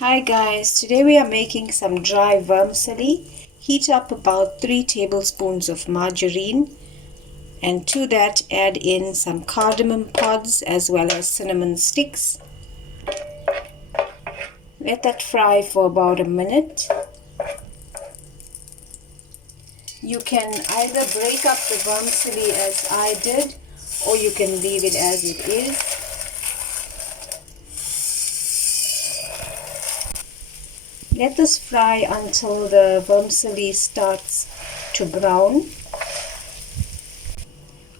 Hi guys, today we are making some dry vermicelli. Heat up about 3 tablespoons of margarine, and to that add in some cardamom pods as well as cinnamon sticks. Let that fry for about a minute. You can either break up the vermicelli as I did, or you can leave it as it is. Let this fry until the vermicelli starts to brown.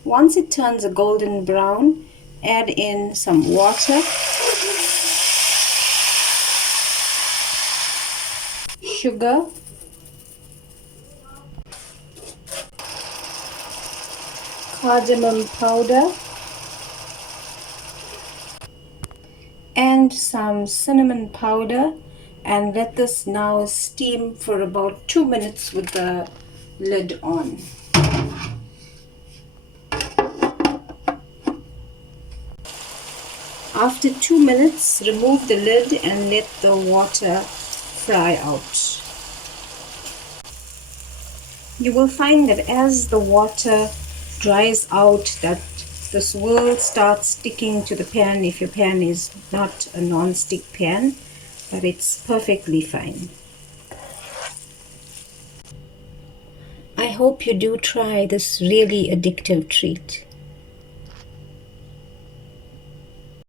Once it turns a golden brown, add in some water, sugar, cardamom powder, and some cinnamon powder, and let this now steam for about 2 minutes with the lid on. After 2 minutes, remove the lid and let the water fry out. You will find that as the water dries out, that the swirl starts sticking to the pan if your pan is not a non-stick pan, but it's perfectly fine. I hope you do try this really addictive treat.